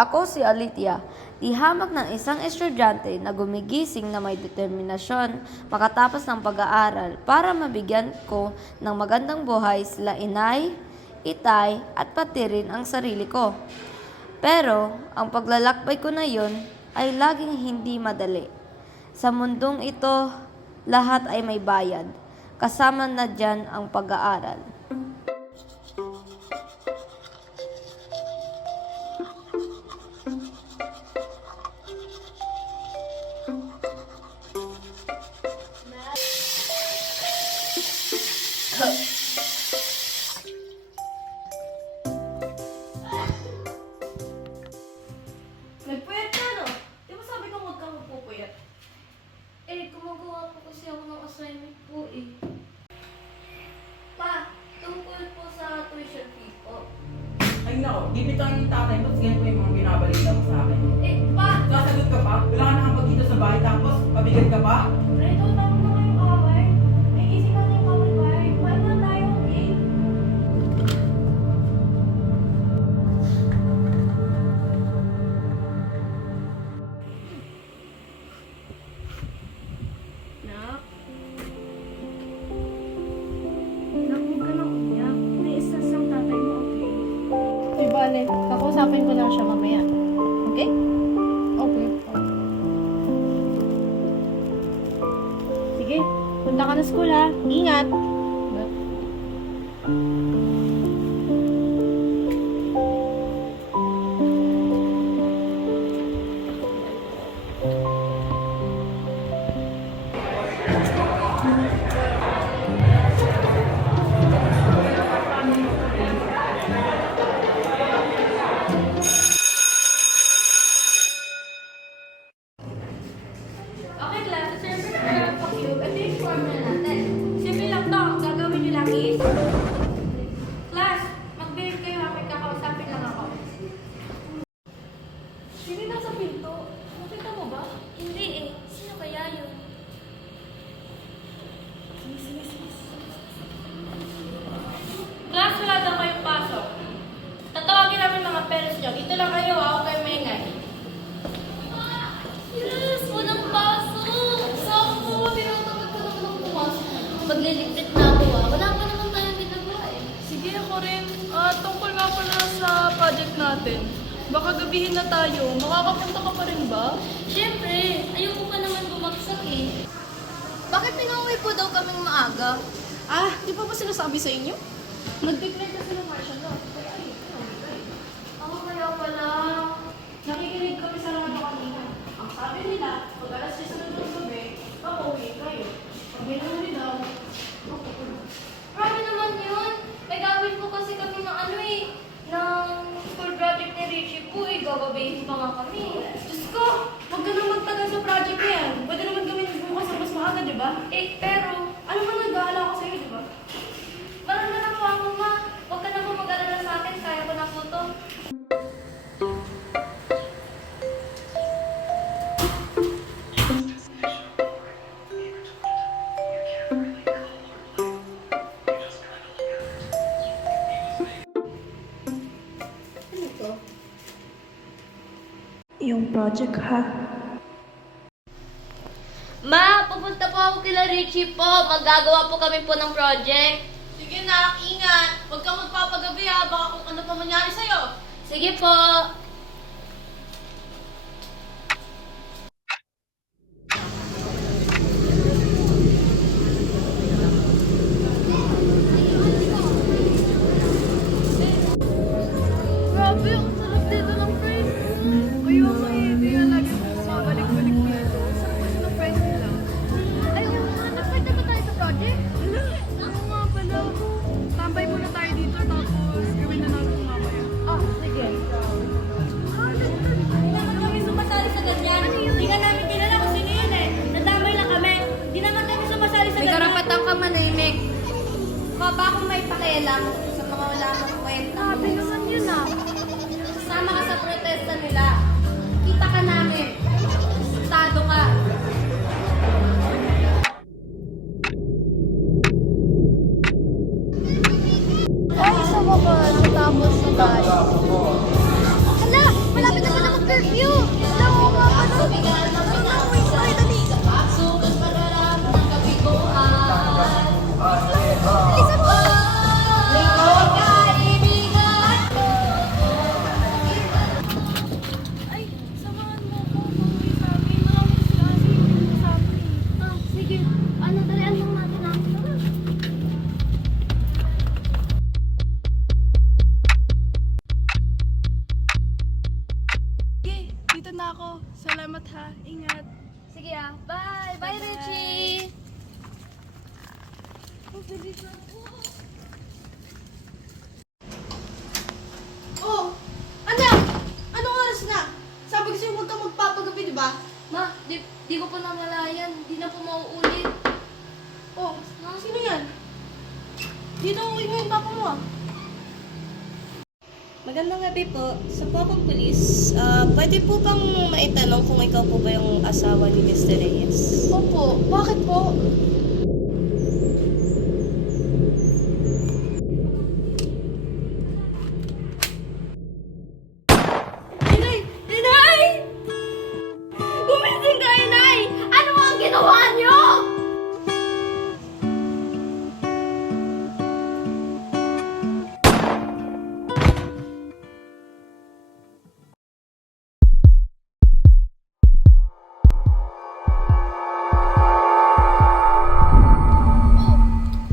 Ako si Alitia, tihamak ng isang estudyante na gumigising na may determinasyon makatapos ng pag-aaral para mabigyan ko ng magandang buhay sila inay, itay at pati rin ang sarili ko. Pero ang paglalakbay ko na yon ay laging hindi madali. Sa mundong ito, lahat ay may bayad. Kasama na dyan ang pag-aaral. Nagpuyat ka, no? Di ba sabi ko huwag kang magpupuyat? Eh, gumagawa po kasi ako ng assignment po eh. Pa, tungkol po sa tuition fee po. Ay nako, bibitawan ng tatay mo, sige po yung mga binabalita mo sa akin. Eh, pa! Sasagot ka pa? Wala ka nakapag dito sa bahay tapos pabigat ka pa? Redo, tama na kayong away. May gising natin yung kapitbahay. Kumain na tayo, okay? Nak? Nak, huwag ka nang umiyak. Nai-stress ang tatay mo, okay? Di bale, kakausapin ko lang siya mamaya. Okay? Okay. Sige, punta ka na school ha. Ingat! Okay, class. Siyempre, meron pa cube. Ito yung formula natin. Simple lang to. Ang gagawin nyo lang is... Class, mag-behave kayo ha. May kakausapin lang ako. Sino nasa pinto? Nakita mo ba? Hindi eh. Sino kaya yun? Class, wala daw kayong pasok. Tatawagin namin mga parents nyo. Dito lang kayo ha. Huwag kayong maingay. Yes! Walang pasok! Saan po? Tinatawag ko naman ang pumasok. Magliligpit na ako ah. Wala pa naman tayong ginagawa eh. Sige, ako rin. Tungkol nga pala sa project natin. Baka gabihin na tayo. Makakapunta ka pa rin ba? Siyempre, ayoko pa naman bumagsak eh. Bakit pinauwi po daw kaming maaga? Di pa ba sinasabi sa inyo? Nag-declare kasi ng martial law. Kaya ayun, Ako kaya pala. Nakikinig kami sa radyo kanina. Ang sabi nila, pag alas 6 na ng gabi, pauwi kayo. Pag binuli daw, grabe naman yun. May gawin po kasi kami ng ano eh, ng school project ni Richie po eh. Gagabihin pa nga kami. Diyos ko, huwag ka nang magtagal sa project na yan. Pwede naman gawin bukas na mas maaga, di ba? Eh, pero, ano ba nag-aalala ko sa'yo, di ba? Marami na po ako, ma. Huwag ka na po mag-alala sa akin. Kaya ko na po to. Yung project ha? Ma, pupunta po ako kila Richie po. Maggagawa po kami po ng project. Sige na, ingat! Huwag kang magpapagabi ha, baka kung ano pa mangyari sa'yo. Sige po. Grabe, ang sarap dito ng friends. Kaya nga eh, kaya lagi bumabalik-balik dito. Sarap kasi ng friends nila. Ay, oo nga, nag-start na tayo sa project. Oo nga pala. Tambay muna tayo dito tapos gawin na natin mamaya. Sige. Hindi naman kami sumasali sa ganyan. Hindi ka namin kilala kung sino yun eh. Nadamay lang kami. Hindi naman kami sumasali sa May ganyan. karapatan ka manahimik. Mukha ba akong may pakialam sa mga wala akong kwenta? Sabi naman yun ah. Sama ka sa protesta nila. Kita ka namin. Estado ka. Ay, sa wakas, natapos na tayo. Hala, malapit na curfew! Naku nga pala! Uwi tayo, dali! Bilisan mo! Ay, samahan mo ako. Pauwi sa amin. Marami sila kasi sa amin. Sige, ano, dalian lang natin ang tara. Okay, dito na ako. Salamat ha. Ingat. Sige bye! Bye, Richie! Oh, anak! Anong oras na? Sabi ko sa'yo huwag kang magpapagabi, di ba? Ma, di ko pa namalayan. Di na po mauulit. Oh, sino yan? Dito uwi mo yung papa mo ah. Magandang gabi po. Sa po akong pulis, pwede po bang maitanong kung ikaw po ba yung asawa ni Mr. Reyes? Opo, bakit po? Inay! Inay! Gumising ka, Inay! Ano ang ginawa niyo?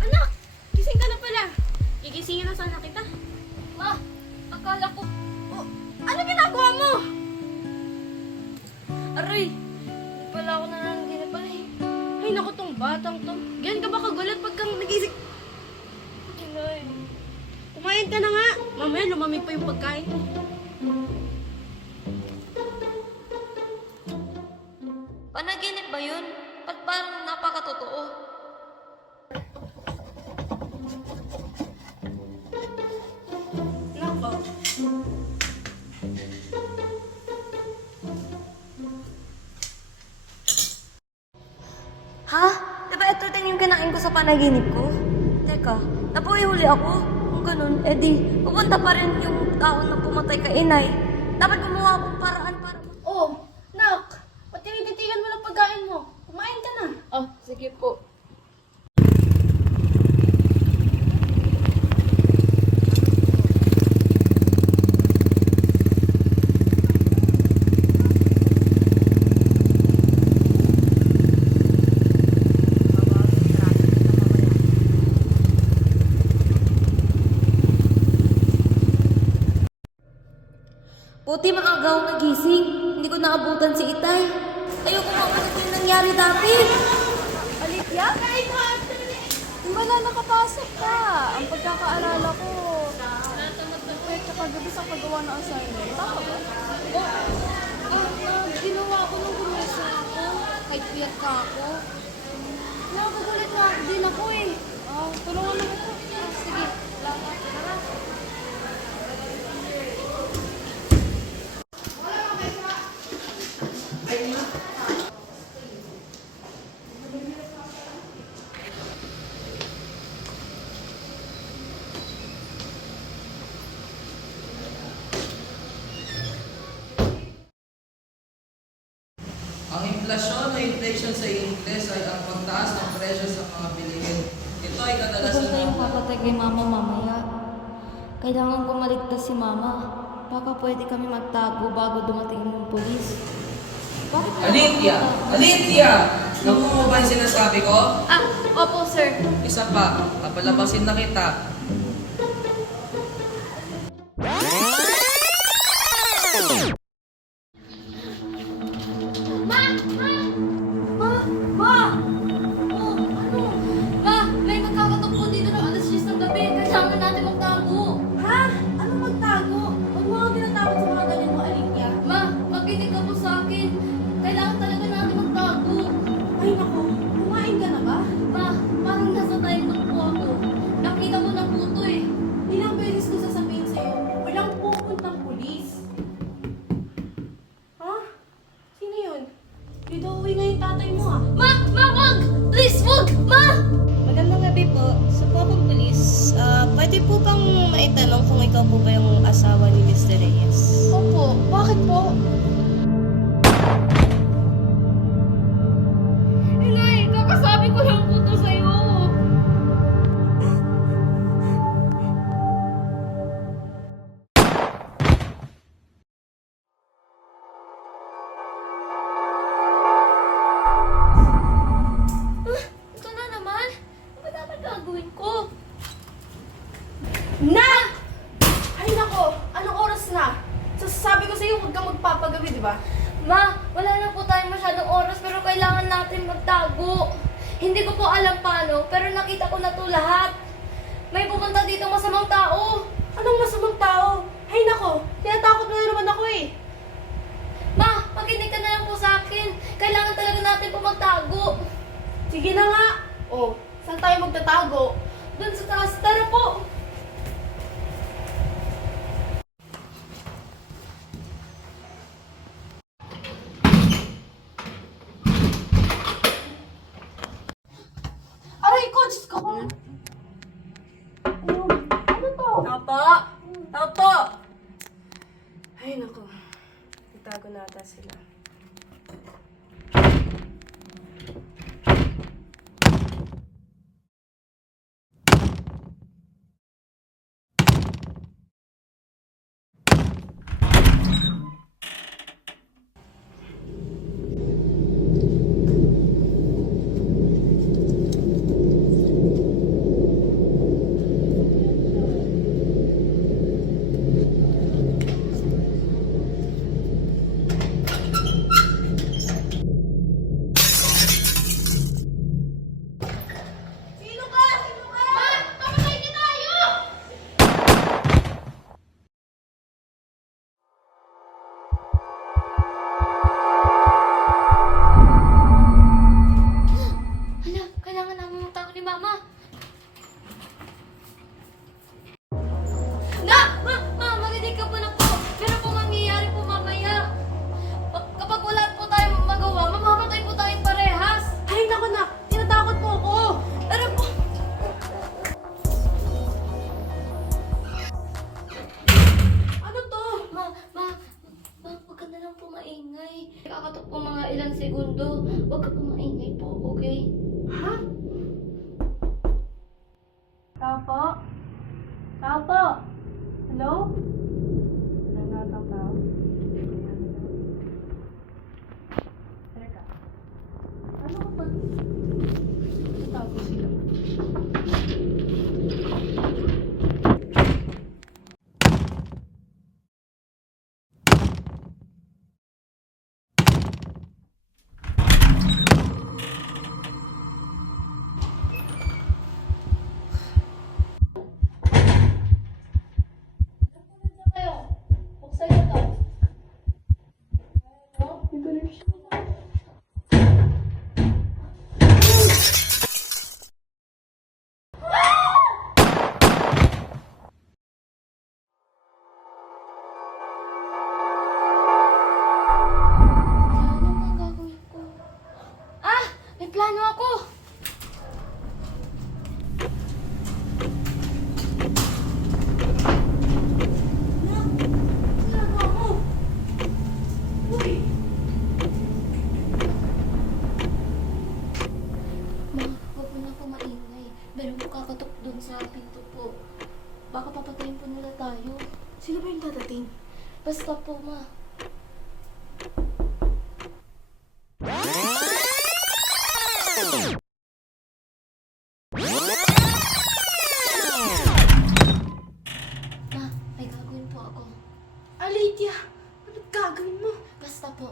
Anak! Gising ka na pala. Gigisingin na sana kita. Ma, akala ko... Oh, ano ginagawa mo? Aray! Hindi pala ako nananaginip pala eh. Ay, naku tong batang to. Ganyan ka ba kagulat pag kang nagising? Inay. Kumain ka na nga. Mamaya lumamig pa yung pagkain. Panaginip ba yun? Ba't parang napakatotoo? Nako. Ha? Diba ito din yung kinain ko sa panaginip ko? Teka, napuhuli ako? Kung ganun, edi, pupunta pa rin yung tao na pumatay kay inay. Dapat gumawa akong paraan para... Oh, nak. Ba't tinititigan mo lang pagkain mo? Kumain ka na. Ah, sige po. Puti maaga ako nagising. Hindi ko naabutan si Itay. Ayoko makalit yung nangyari dati. Alithia? Yung wala nakapasok ka. Ang pagkakaalala ko, kahit kagabi sa paggawa ng assignment. Tama ba? Ginawa ko nung gumisa ako. Kahit piyat ka ako. Nakagugulit na ako din ako eh. Tulungan mo ko. Sige, salamat. Tara. Ang inflasyon o inflation sa Ingles ay ang pagtaas ng presyo sa mga bilihin. Ito ay kadalasan Pupunta yung ng papatay kay mama mamaya. Kailangan kumaligtas si mama. Baka pwede kami magtago bago dumating yung polis. Bakit ka Alithia! pupunta? Alithia! Naku mo ba yung sinasabi ko? Opo, sir. Isa pa, papalabasin na kita. May magkakatagpo dito ng alas 10 ng gabi. Kailangan natin magtago. Ha? Ano magtago? Huwag mo akong tinatakot sa mga ganyan mo, Alithia. Ma, makinig ka po sa akin. Kailangan talaga natin magtago. Ay, naku. Kumain ka na ba? Ma, parang nasa time lang po ako. Nakita ko na pwede po bang maitanong kung ikaw po ba yung asawa ni Mr. Reyes? Opo, bakit po? Inay, kakasabi ko lang po to sa'yo. Ito na naman. Ano ba dapat gagawin ko? Na! Ay nako, anong oras na? Sasabi ko sa'yo, huwag kang magpapagabi, di ba? Ma, wala na po tayong masyadong oras pero kailangan natin magtago. Hindi ko po alam paano, pero nakita ko na to lahat. May pupunta dito masamang tao. Anong masamang tao? Ay nako, tinatakot mo na naman ako eh. Ma, makinig ka na lang po sa akin. Kailangan talaga natin po magtago. Sige na nga. Oh, saan tayo magtatago? Doon sa taas, tara po. Aray ko, Diyos ko. Ano to? Opo! Opo! Ay, naku. Itago na ata sila. Sino ka? Sino ka? Ma, pamatay niyo tayo! Hala, kailangan namin magtago ni Mama. Ma, makinig ka po na po. Meron po mangyayari po mamaya. Kapag wala po tayong magawa, mamamatay po tayong parehas. Ay nako na, tinatakot mo ako. Tara po. Ano to? Huwag ka na lang po maingay. Kakatok po mga ilang segundo. Huwag ka po maingay po, okay? Ha? Tao po? Tao po? Hello? Wala na atang tao. Teka. Ano kapag itago sila? Ano nga gagawin ko? Ah! May plano ako! Ginagawa mo? Uy! Ma, huwag mo na po maingay. Meron po kakatok doon sa pinto po. Baka papatayin po nila tayo. Sino ba yung dadating? Basta po, Ma. Ma, may gagawin po ako. Alidia, anong gagawin mo? Basta po.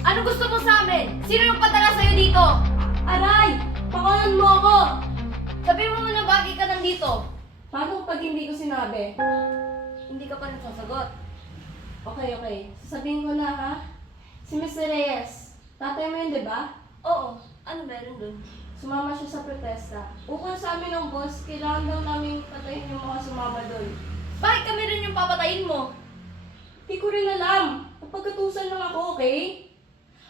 Ano gusto mo sa amin? Sino yung padala sa'yo dito? Aray! Pakalan mo ako! Sabihin mo muna bakit ka nandito. Paano pag hindi ko sinabi? Hindi ka pa nagsasagot. Okay. Sasabihin ko na ha. Si Mr. Reyes. Tatay mo yun, di ba? Oo. Ano meron dun? Sumama siya sa protesta. Ukol sa amin ng boss, kailangan daw namin patayin yung mga sumama doon. Bakit kami rin yung papatayin mo? Hindi ko rin alam. Napagkatusan lang ako, okay?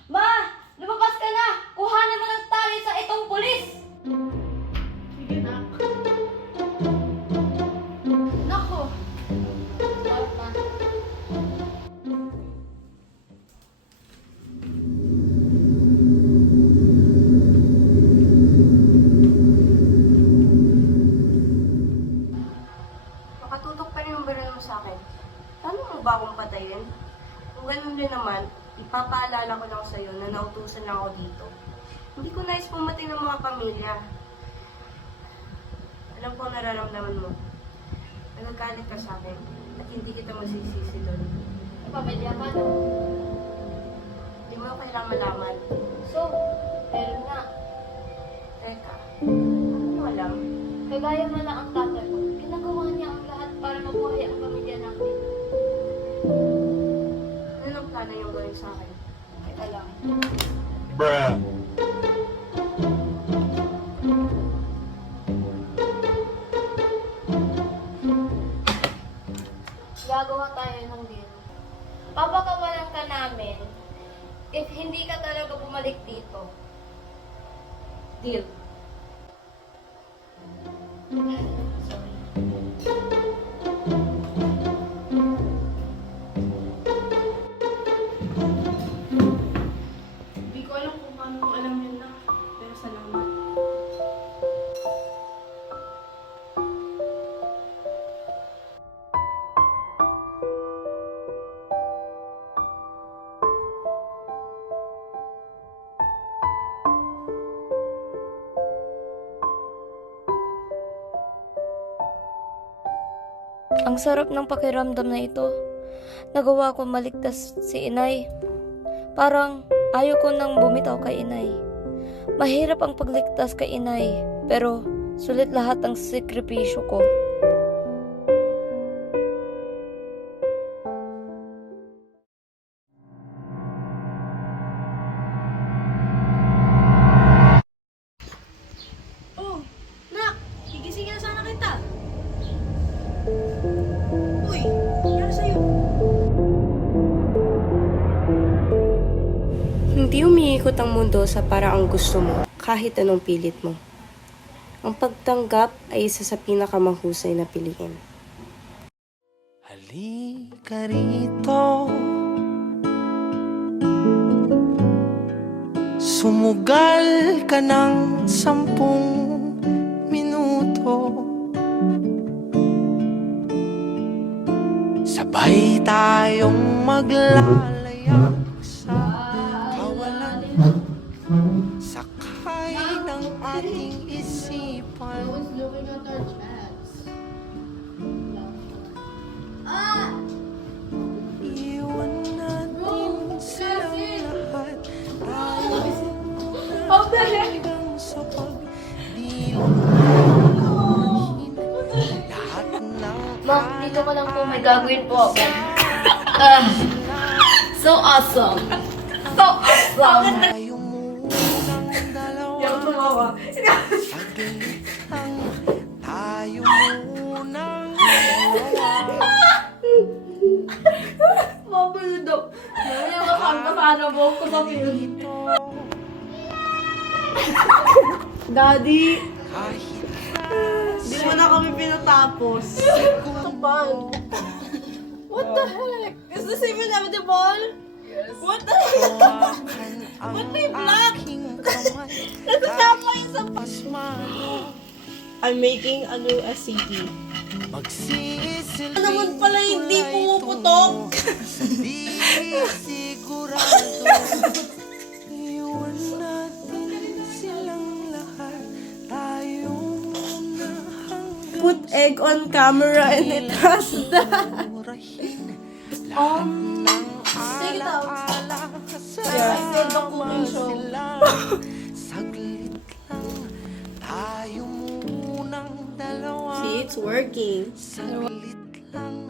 Ma! Lumabas ka na! Kuhanan mo ng tali sa itong pulis! Sige na. Nako. Makatutok pa rin yung baril mo sa akin. Paano mo ba akong patayin? Kung ganun din naman, ipapaalala ko lang sa'yo na nautusan lang ako dito. Hindi ko nais pumatay ng mga pamilya. Alam ko ang nararamdaman mo. Nagagalit ka sa akin at hindi kita masisisi doon. Pamilya ka na. Hindi mo kailangan malaman. So, meron na. Teka, ano mo alam? Kagaya mo lang ang tatay ko. Ginagawa niya ang lahat para mabuhay ang pamilya namin. Ano ang plano yung gawin sa akin? Teka lang. Gagawa tayo ng deal. Papakawalan ka namin if hindi ka talaga bumalik dito. Deal. Hindi ko alam kung paano mo alam yun na. Pero salamat. Ang sarap ng pakiramdam na ito. Nagawa ko maligtas si inay. Parang ayaw ko nang bumitaw kay inay. Mahirap ang pagligtas kay inay, pero sulit lahat ang sakripisyo ko. Oh, nak, gigisingin na sana kita. Uy, nangyari sa'yo? Hindi umiikot ang mundo sa paraang gusto mo, kahit anong pilit mo. Ang pagtanggap ay isa sa pinakamahusay na piliin. Halika rito, sumugal ka ng 10 minuto. Sabay tayong maglalayag sa kawalan, sakay ng ating isipan. Looking at our chats. Iwan natin silang lahat, tayo hanggang sa pagdilim. Lahat ng Ma, dito ka lang po. May gagawin po ako. So awesome! So awesome! tayo munang dalawa. Saglit lang, tayo munang dalawa. Mabulidok. Ngayon makanta sana mo ko sa film. Dito, Daddy, kahit di mo na kami pinatapos. segundo, What the heck? Is this even edible? What the heck? hawakan ang Ba't may black? aking kamay. Nagkasama yun sa... Pasmado, I'm making a new SCP. magsisilbing Ano naman pala hindi tulay pumuputok? tungo sa di sigurado. Iwan natin silang lahat, tayo muna hanggang Put egg on camera and it has that. murahin lahat ng alaala. Kasama sila. Saglit lang, tayo munang dalawa. See, it's working. Saglit lang,